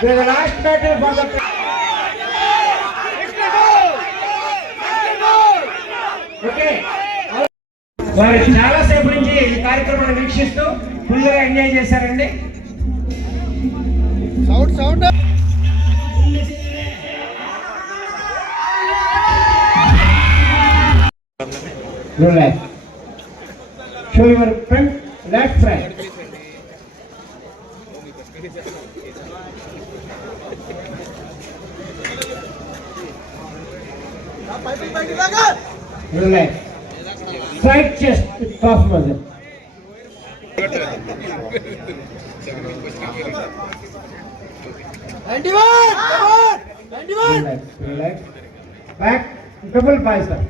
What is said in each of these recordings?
The last battle for the వారు చాలాసేపు నుంచి ఈ కార్యక్రమాన్ని వీక్షిస్తూ ఫుల్గా ఎంజాయ్ చేశారండి. Show your front, left front. Relax. Side chest with calf muscle. Relax. Relax. Back. Double bicep.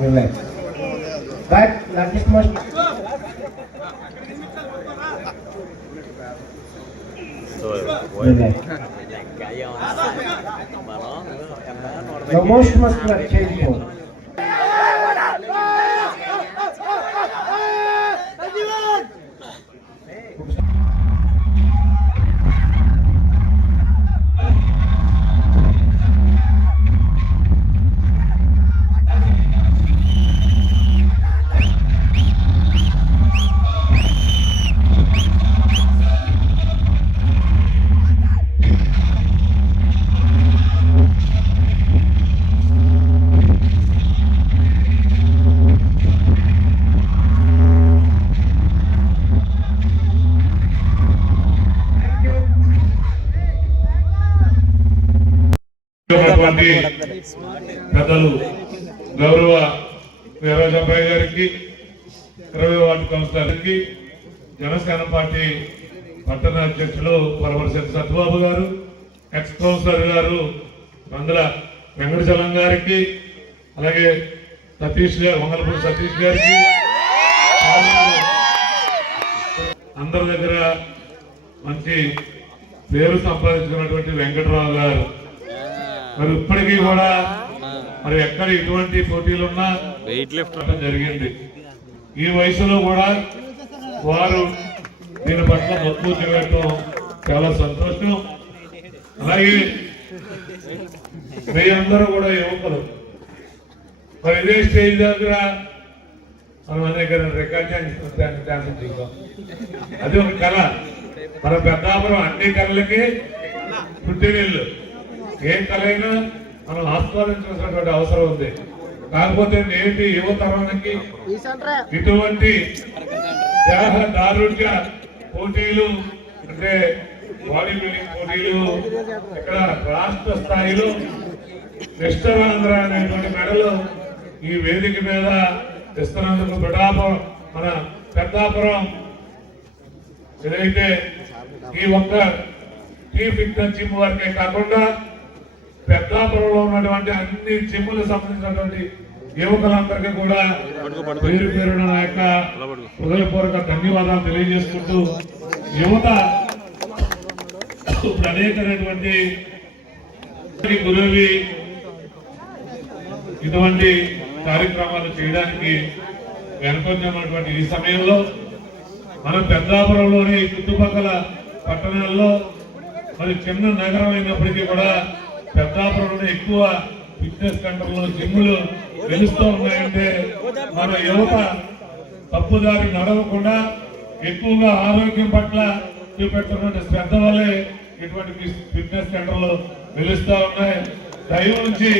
Relax. Back. Largest muscle. Relax. The most muscular change pose. పెద్దలు గౌరవ వీరాజంపయ్య గారికి, 20వ వార్డు కౌన్సిలర్కి, జనసేన పార్టీ పట్టణ అధ్యక్షులు పరమర్శెట్టి సత్యబాబు గారు, ఎక్స్ కౌన్సిలర్ గారు మందల వెంకటచలం గారికి, అలాగే సతీష్ గారు, వంగలపూడి సతీష్ గారికి, అందరి దగ్గర మంచి పేరు సంపాదించుకున్నటువంటి వెంకటరావు గారు, మరి ఇప్పటికీ కూడా మరి ఎక్కడ ఎటువంటి పోటీలున్నా వెయిట్ లిఫ్ట్ జరిగింది. ఈ వయసులో కూడా వారు దీని పట్ల మక్కువ చూడటం చాలా సంతోషం. అలాగే మీ అందరూ కూడా యువకులు మరి ఇదే స్టేజ్ దగ్గర మనం అనేక రికార్డ్ ఛాన్స్ చూద్దాం. అది ఒక కళ. మన పెద్దాపురం అన్ని కళలకి పుట్టినిల్లు. ఏం కలైనా మనం ఆస్వాదించాల్సినటువంటి అవసరం ఉంది. కాకపోతే నేటి యువతరానికి ఇటువంటి దేహ దారుఢ్య పోటీలు, అంటే బాడీ బిల్డింగ్ పోటీలు ఇక్కడ రాష్ట్ర స్థాయిలో నిష్టరాంధ్ర అనేటువంటి మెడలు ఈ వేదిక మీద ఇస్తున్నందుకు మన పెద్దాపురం ఏదైతే ఈ ఒక్క టీ ఫిట్నెస్ జిమ్ వరకే కాకుండా పెద్దాపురంలో ఉన్నటువంటి అన్ని జిమ్లకు సంబంధించినటువంటి యువకులందరికీ కూడా పేరు పేరున నా యొక్క హృదయపూర్వక ధన్యవాదాలు తెలియజేసుకుంటూ, యువత ఇప్పుడు అనేకమైనటువంటి గురువి ఇటువంటి కార్యక్రమాలు చేయడానికి వెనుకొన్నటువంటి ఈ సమయంలో మనం పెద్దాపురంలోని చుట్టుపక్కల పట్టణాల్లో మరి చిన్న నగరం అయినప్పటికీ కూడా పెద్దాపురంలో ఎక్కువ ఫిట్నెస్ సెంటర్లు, జిమ్లు వెలుస్తూ ఉన్నాయంటే మన యువత తప్పుదారి నడవకుండా ఎక్కువగా ఆరోగ్యం పట్ల చూపెడుతున్నటువంటి శ్రద్ధ వల్లే ఇటువంటి ఫిట్నెస్ సెంటర్లు వెలుస్తూ ఉన్నాయి. దైవం నుంచి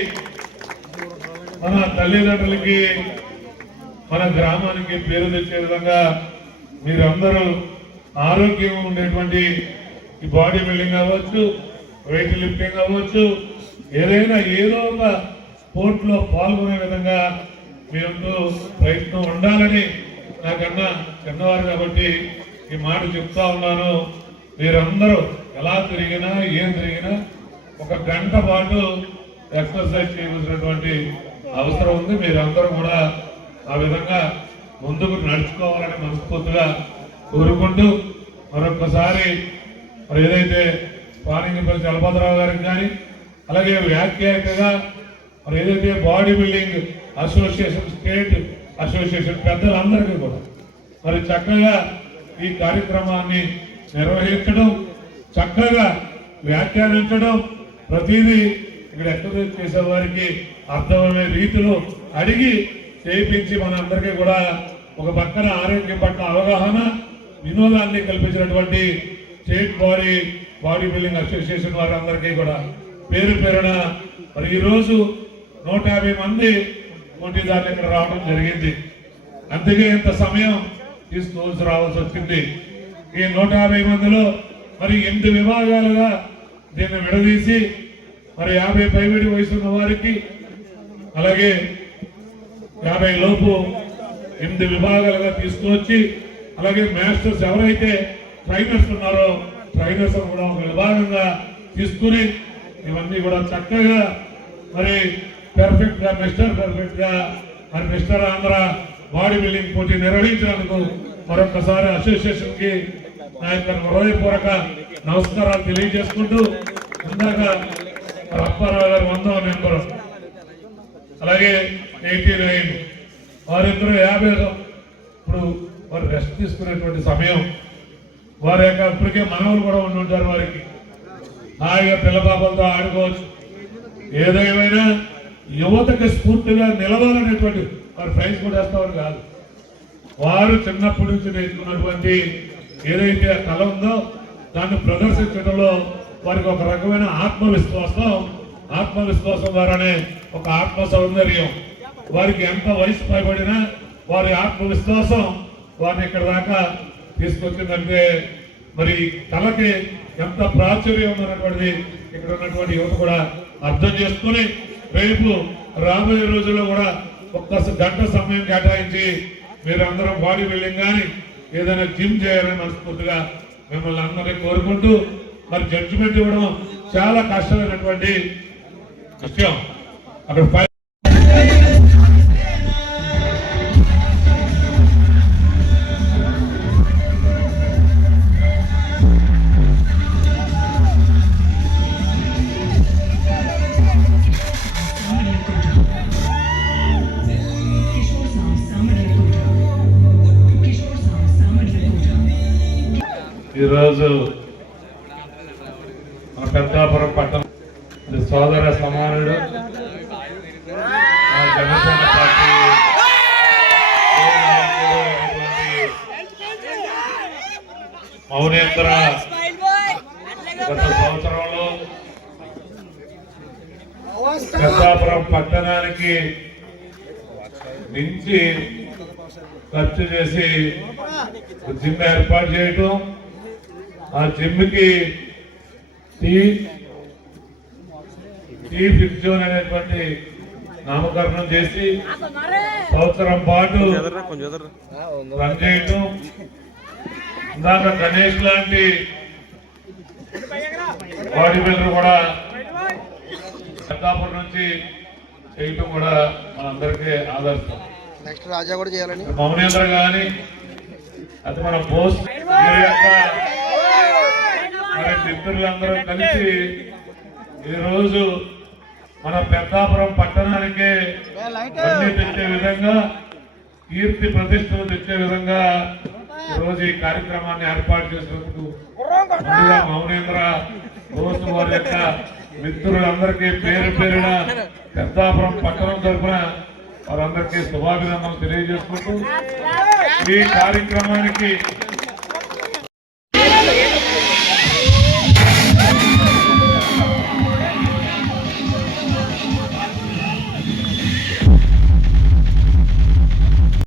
మన తల్లిదండ్రులకి, మన గ్రామానికి పేరు తెచ్చే విధంగా మీరందరూ ఆరోగ్యం ఉండేటువంటి ఈ బాడీ బిల్డింగ్ అవ్వచ్చు, వెయిట్ లిఫ్టింగ్ అవ్వచ్చు, ఏదైనా ఏదో ఒక స్పోర్ట్ లో పాల్గొనే విధంగా మీరంటూ ప్రయత్నం ఉండాలని నాకన్నా చిన్నవారు కాబట్టి ఈ మాట చెప్తా ఉన్నాను. మీరందరూ ఎలా తిరిగినా ఏం తిరిగినా ఒక గంట పాటు ఎక్సర్సైజ్ చేయవలసినటువంటి అవసరం ఉంది. మీరందరూ కూడా ఆ విధంగా ముందుకు నడుచుకోవాలని మనస్ఫూర్తిగా కోరుకుంటూ మరొకసారి మరి ఏదైతే పానింగపల్లి చలపతిరావు గారికి కానీ అలాగే వ్యాఖ్యాతగా మరి ఏదైతే body building association state association పెద్దలందరికీ కూడా మరి చక్కగా ఈ కార్యక్రమాన్ని నిర్వహించడం, చక్కగా వ్యాఖ్యానించడం, ప్రతిదీ ఇక్కడ ఎక్సర్సైజ్ చేసే వారికి అర్థమయ్యే రీతిలో అడిగి చేయించి మనందరికీ కూడా ఒక పక్కన ఆరోగ్యం పట్ల అవగాహన, వినోదాన్ని కల్పించినటువంటి స్టేట్ బాడీ బిల్డింగ్ అసోసియేషన్ వారందరికీ కూడా పేరు పేరున మరి ఈరోజు 150 మంది పోటీదారులు ఇక్కడ రావడం జరిగింది. అందుకే ఇంత సమయం తీసుకోవాల్సి రావాల్సి వచ్చింది. ఈ 150 మందిలో మరి 8 విభాగాలుగా దీన్ని విడదీసి మరి 50 పైబడి వయసు ఉన్న వారికి అలాగే 50 లోపు 8 విభాగాలుగా తీసుకువచ్చి అలాగే మాస్టర్స్ ఎవరైతే ట్రైనర్స్ ఉన్నారో ట్రైనర్స్ కూడా ఒక విభాగంగా తీసుకుని ఇవన్నీ కూడా చక్కగా మరి పర్ఫెక్ట్ గా పర్ఫెక్ట్ గా మరి మిస్టర్ ఆంధ్ర బాడీ బిల్డింగ్ పోటీ నిర్వహించినందుకు మరొకసారి అసోసియేషన్ కి నా యొక్క హృదయపూర్వక నమస్కారాలు తెలియజేసుకుంటూ ఇందాక అప్పారావు గారు 100వ నెంబరు అలాగే 89 వారిద్దరూ 50 ఇప్పుడు వారు రెస్ట్ తీసుకునేటువంటి సమయం. వారి యొక్క ఇప్పటికే మనవులు కూడా ఉండి ఉంటారు. వారికి హాయిగా పిల్ల పాపలతో ఆడుకోవచ్చు. ఏదేమైనా యువతకు స్ఫూర్తిగా నిలవాలనేటువంటి వారు ప్రైజ్ కూడా వేస్తామని కాదు, వారు చిన్నప్పటి నుంచి నేర్చుకున్నటువంటి ఏదైతే కళ ఉందో దాన్ని ప్రదర్శించడంలో వారికి ఒక రకమైన ఆత్మవిశ్వాసం ద్వారానే ఒక ఆత్మ సౌందర్యం. వారికి ఎంత వయసు పైబడినా వారి ఆత్మవిశ్వాసం వారిని ఇక్కడ దాకా తీసుకొచ్చిందంటే మరి కళకి ఎంత ప్రాచుర్యం ఉన్నటువంటిది ఇక్కడ ఉన్నటువంటి యువత కూడా అర్థం చేసుకుని రేపు రాబోయే రోజుల్లో కూడా ఒక్క గంట సమయం కేటాయించి మీరందరూ బాడీ బిల్డింగ్ కానీ ఏదైనా జిమ్ చేయాలని మనస్ఫూర్తిగా మిమ్మల్ని అందరినీ కోరుకుంటూ మరి జడ్జిమెంట్ ఇవ్వడం చాలా కష్టమైనటువంటి విషయం. అక్కడ ఈరోజు మన పెద్దాపురం పట్టణం సోదర సమానుడు జనసేన పార్టీ మౌనేంద్ర గత సంవత్సరంలో పెద్దాపురం పట్టణానికి మించి ఖర్చు చేసి జిమ్ ఏర్పాటు చేయటం, ఆ జిమ్ కి టీ-ఫిట్ జోన్ అనేటువంటి నామకరణం చేసి సంవత్సరం పాటు రన్ చేయటం, ఇందాక గణేష్ లాంటి బాడీ బిల్డర్ కూడా పెద్దాపురం నుంచి చేయటం కూడా మనందరికీ ఆదర్శం. నెక్స్ట్ రాజా కూడా చేయాలని మౌనేంద్ర గాని అది మన పోస్ట్ మరి మిత్రులందరూ కలిసి ఈరోజు మన పెద్దాపురం పట్టణానికే అన్ని తెచ్చే విధంగా కీర్తి ప్రతిష్టలు తెచ్చే విధంగా ఈరోజు ఈ కార్యక్రమాన్ని ఏర్పాటు చేసినందుకు ముందుగా మౌనేంద్ర పోస్ట్ వారి యొక్క మిత్రులందరికీ పేరు పేరున పెద్దాపురం పట్టణం తరఫున వారందరికీ శుభాభినందనలు తెలియజేసుకుంటూ ఈ కార్యక్రమానికి